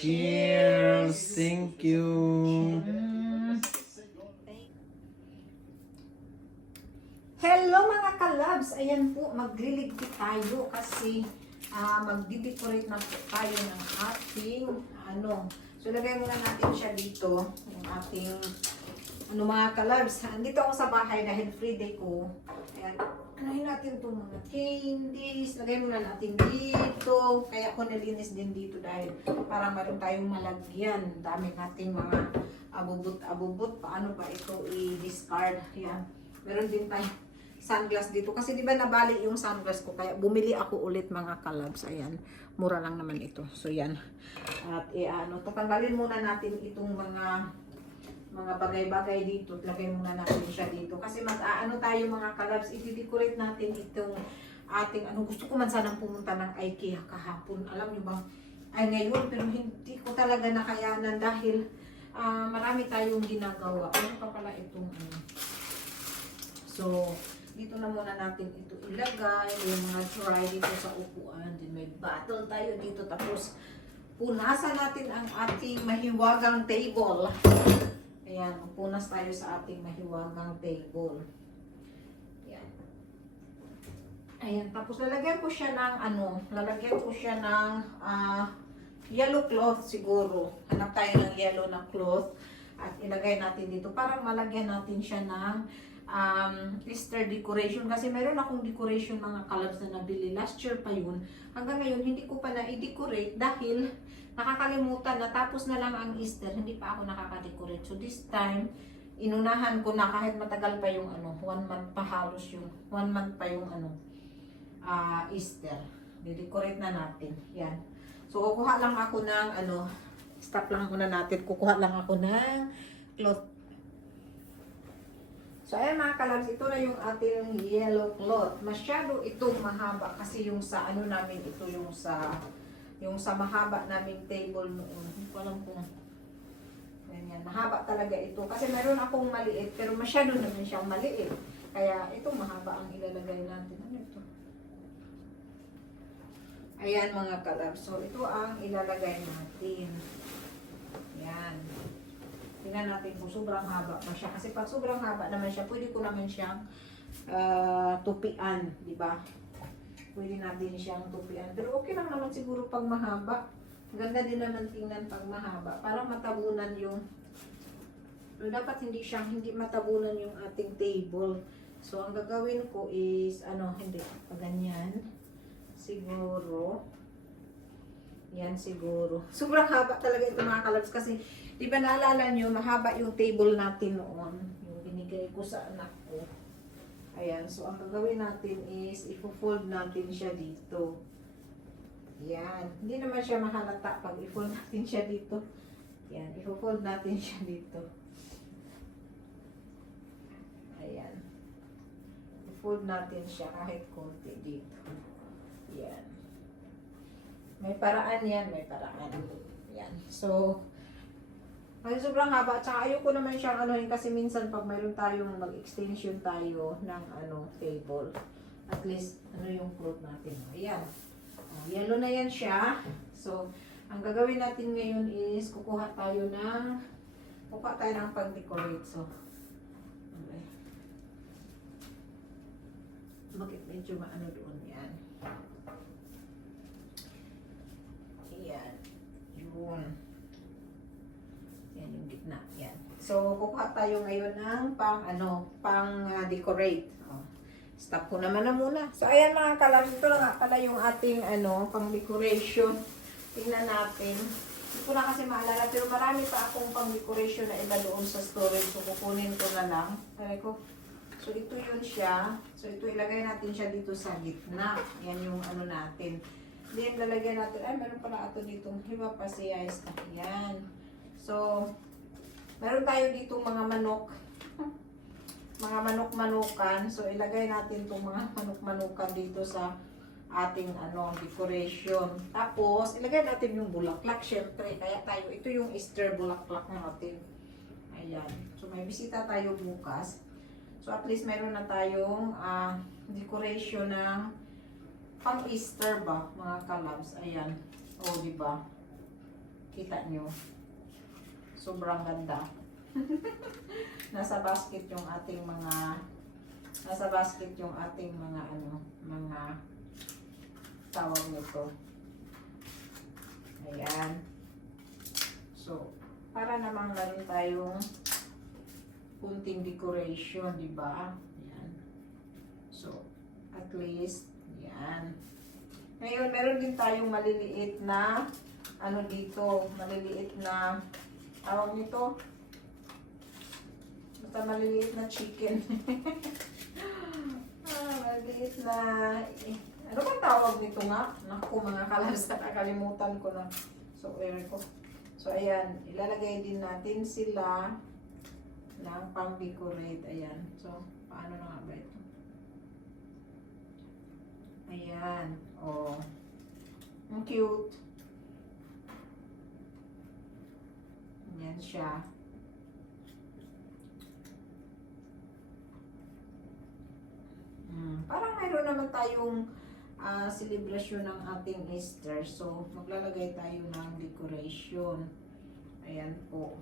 Cheers! Thank you! Hello mga kalabs! Ayan po, magliligpit tayo kasi magdi-decorate na po tayo ng ating So lagay muna natin siya dito, yung ating mga kalabs. Andito ako sa bahay dahil free day ko. Ayan, anahin natin itong mga candies. Lagay muna natin dito. Kaya ako nalinis din dito dahil para meron tayong malagyan. Dami nating mga abubot. Paano ba ito i-discard? Ayan, meron din tayo sunglass dito. Kasi di ba nabali yung sunglass ko. Kaya bumili ako ulit mga kalabs. Ayan. Mura lang naman ito. So yan. At tatanggalin muna natin itong mga bagay-bagay dito. Lagay muna natin siya dito. Kasi mag-aano tayo mga kalabs. I-decorate natin itong ating gusto ko man sanang pumunta ng IKEA kahapon. Alam nyo ba? Ay ngayon. Pero hindi ko talaga nakayanan dahil marami tayong ginagawa. Ano pa pala itong So, dito na muna natin ito ilagay, yung mga dry dito sa upuan. Then may bottle tayo dito. Tapos, punasan natin ang ating mahiwagang table. Ayan, punas tayo sa ating mahiwagang table. Ayan. Ayan, tapos lalagyan ko siya ng yellow cloth siguro. Hanap tayo ng yellow na cloth. At ilagay natin dito para malagyan natin siya ng Easter decoration kasi meron akong decoration mga kalabs na nabili last year pa yun. Hanggang ngayon hindi ko pa na-decorate dahil nakakalimutan na tapos na lang ang Easter, hindi pa ako nakaka-decorate. So this time inunahan ko na kahit matagal pa yung 1 month pa halos yung 1 month pa yung Easter. Di-decorate na natin. Yan. So kukuha lang ako ng stop lang muna natin. Kukuha lang ako ng cloth. So, ayan mga kalabs, ito na yung ating yellow cloth. Masyado itong mahaba kasi yung sa namin ito, yung sa mahaba naming table noon. Hindi ko alam kung ganyan. Mahaba talaga ito. Kasi meron akong maliit, pero masyado naman siyang maliit. Kaya ito mahaba ang ilalagay natin. Ano ito? Ayan mga kalabs. So, ito ang ilalagay natin. Ayan. Tingnan natin kung sobrang haba pa siya. Kasi pag sobrang haba naman siya, pwede ko naman siyang tupian, di ba? Pwede natin siyang tupian. Pero okay lang naman siguro pag mahaba. Ganda din naman tingnan pag mahaba. Para matabunan yung pero dapat hindi matabunan yung ating table. So, ang gagawin ko is, hindi, pag ganyan. Siguro. Yan siguro. Sobrang haba talaga ito mga kalabs kasi di ba naalala nyo, mahaba yung table natin noon. Yung binigay ko sa anak ko. Ayan. So, ang gagawin natin is i-fold natin siya dito. Yan. Hindi naman siya mahalata pag i-fold natin siya dito. Yan. I-fold natin siya dito. Ayan. I-fold natin siya kahit konti dito. Yan. May paraan yan, may paraan. Yan. So, ay sobrang haba. Tsaka ayoko naman siyang kasi minsan pag mayroon tayong mag-extension tayo ng table. At least, yung cloth natin. Ayan. Yellow na yan siya. So, ang gagawin natin ngayon is kukuha tayo ng pang-decorate. So, okay. Bakit medyo maano doon yan? Yan. Yun. Yan yung gitna. Yan. So, kukuha tayo ngayon ng pang-decorate. Stop ko naman na muna. So, ayan mga kalabs. Ito na nga pala yung ating pang-decoration. Tingnan natin. Hindi ko na kasi maalala. Pero marami pa akong pang-decoration na iba doon sa storage. So, kukunin ko na lang. So, ito yun siya. So, ito ilagay natin siya dito sa gitna. Yan yung natin. Then, lalagyan natin, meron pala ito ditong himapasiyais. Yan. So, meron tayo ditong mga manok. Mga manok-manukan. So, ilagay natin itong mga manok-manukan dito sa ating decoration. Tapos, ilagay natin yung bulaklak, syempre. Kaya tayo, ito yung Easter bulaklak natin. Ayan. So, may bisita tayo bukas. So, at least meron na tayong decoration na pang Easter ba, mga kalabs. Ayan. O, diba? Kita nyo. Sobrang ganda. Nasa basket yung ating mga mga tawag nito. Ayan. So, para namang meron tayong kunting decoration, di ba? Ayan. So, at least, ayan. Ngayon, meron din tayong maliliit na maliliit na tawag nito. Basta maliliit na chicken. Maliliit na ano bang tawag nito nga? Naku, mga kalabs, nakakalimutan ko na. So, ayan, ilalagay din natin sila ng pang-decorate. Ayan. So, paano na nga ba ito? Ayan. Oh. Ang cute. Ayan siya. Parang mayroon naman tayong celebration ng ating Easter. So, maglalagay tayo ng decoration. Ayan po.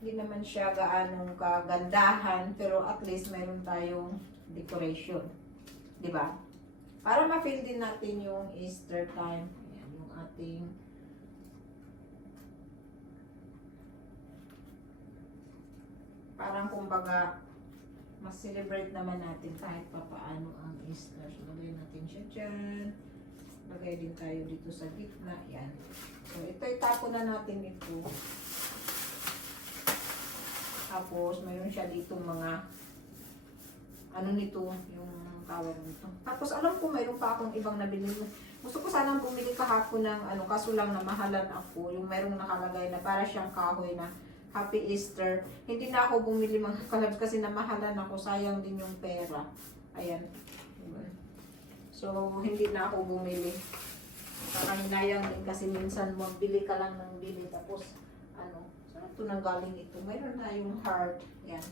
Hindi naman siya gaanong kagandahan, pero at least mayroon tayong decoration. Diba? Para ma-feel din natin yung Easter time. Ayan, yung ating parang kumbaga mas celebrate naman natin kahit pa paano ang Easter. So, lagay natin siya dyan. Lagay din tayo dito sa gitna. Yan. So, ito itapon na natin ito. Tapos, mayroon siya dito mga ano nito, yung tawag nito. Tapos, alam ko mayroon pa akong ibang nabili. Gusto ko sanang bumili kahapon ng ano, kaso lang namahalan ako. Yung mayroong nakalagay na para siyang kahoy na Happy Easter. Hindi na ako bumili mga kalabs kasi namahalan ako. Sayang din yung pera. Ayan. So, hindi na ako bumili. Parang hinayang din kasi minsan magbili ka lang ng bili. Tapos, ano, saan ito nanggaling ito? Mayroon na yung heart. Ayan.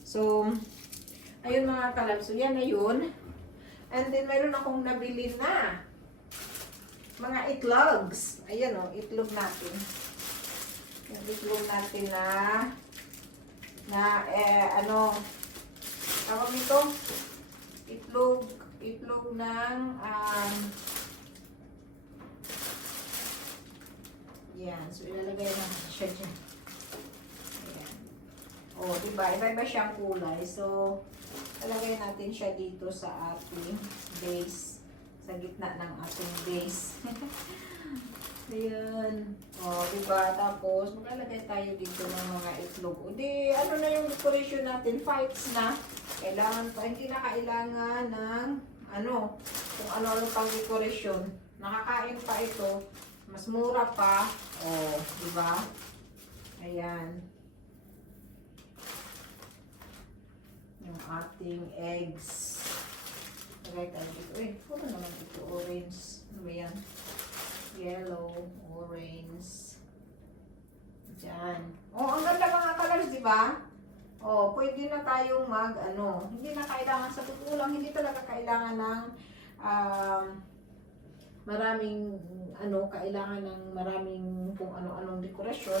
So, ayun mga kalabs. So, yan na yun. And then, mayroon akong nabili na mga itlogs. Ayan o, itlog natin. Yung itlog natin ano, tawag nito, itlog ng, yan, so ilalagay natin siya dyan. Ayan. O, diba, iba-iba siyang kulay. So, ilalagay natin siya dito sa ating base, sa gitna ng ating base. Ayan. O, diba? Tapos, maglalagay tayo dito ng mga itlog. O, di, ano na yung decoration natin? Fights na. Kailangan pa, hindi na kailangan ng, ano, kung ano-ano pang decoration. Nakakain pa ito. Mas mura pa. O, diba? Ayan. Yung ating eggs. Lagay tayo dito. Eh, puro naman ito. Orange. Ano ba yan? Yellow, orange. Diyan. Oh, ang ganda mga colors, di ba? Oh, pwede na tayong ano, hindi na kailangan sa totoo lang, hindi talaga kailangan ng maraming kailangan ng maraming kung ano-anong dekorasyon.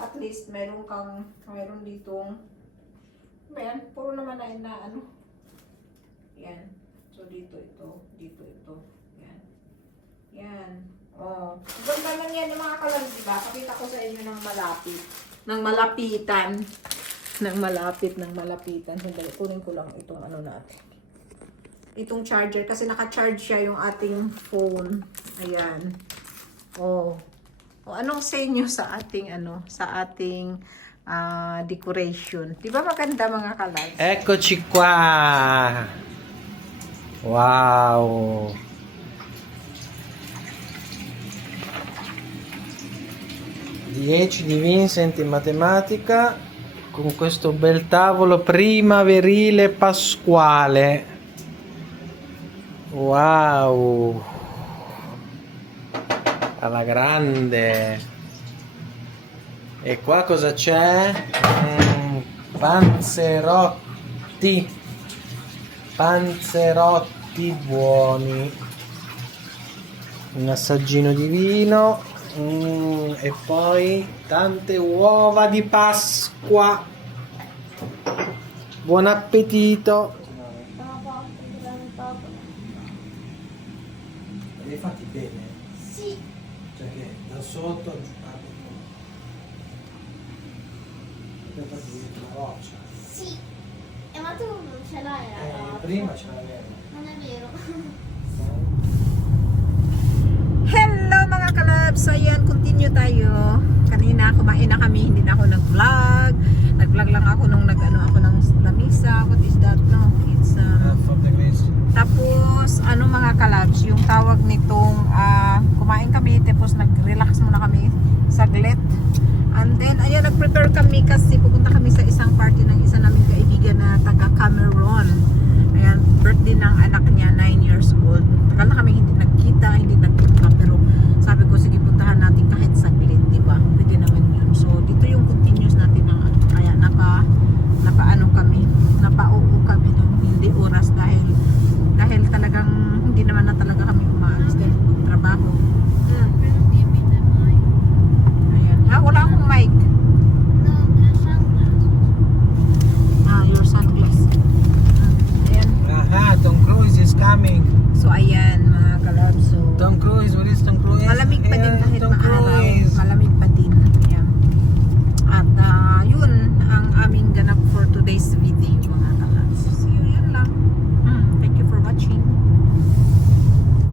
At least meron ditong ayan, puro naman na ano. Yan. So dito ito. Yan. Yan. Oh, ganda lang yan ng mga kalabs, diba? Pakita ko sa inyo ng malapit. Ng malapitan. Sandali, kunin ko lang itong ano natin. Itong charger, kasi naka-charge siya yung ating phone. Ayan. Oh. O, anong say nyo sa ating, decoration? Diba maganda mga kalabs? Eccoci qua! Wow! 10 di Vincent in matematica con questo bel tavolo primaverile pasquale. Wow, alla grande. E qua cosa c'è? Panzerotti buoni, un assaggino di vino. E poi tante uova di Pasqua. Buon appetito. Li hai fatti bene? Sì. Cioè che da sotto li hai fatti dietro la roccia. Sì. Ma tu non ce l'hai la roccia. Prima ce l'avevo. Non è vero. Hello mga kalabs! So ayan, continue tayo. Kanina kumain na kami, hindi na ako nag-vlog. Nag-vlog lang ako nung nag-ano ako ng lamisa. What is that? No, it's tapos ano mga kalabs, yung tawag nitong kumain kami tapos nag-relax muna kami saglit. And then ayan, nag-prepare kami kasi pupunta kami sa isang party ng isa naming kaibigan na taga Cameroon. Ayan, birthday ng anak niya, 9 years old. Tagal na kami hindi nagkita, hindi nagkita, pero sabi ko sige puntahan natin kahit saglit, di ba? Pwede naman yun. So dito yung continuous natin ng kaya napa-ano kami, napa-oo kami ng hindi oras dahil talagang hindi naman na talaga kami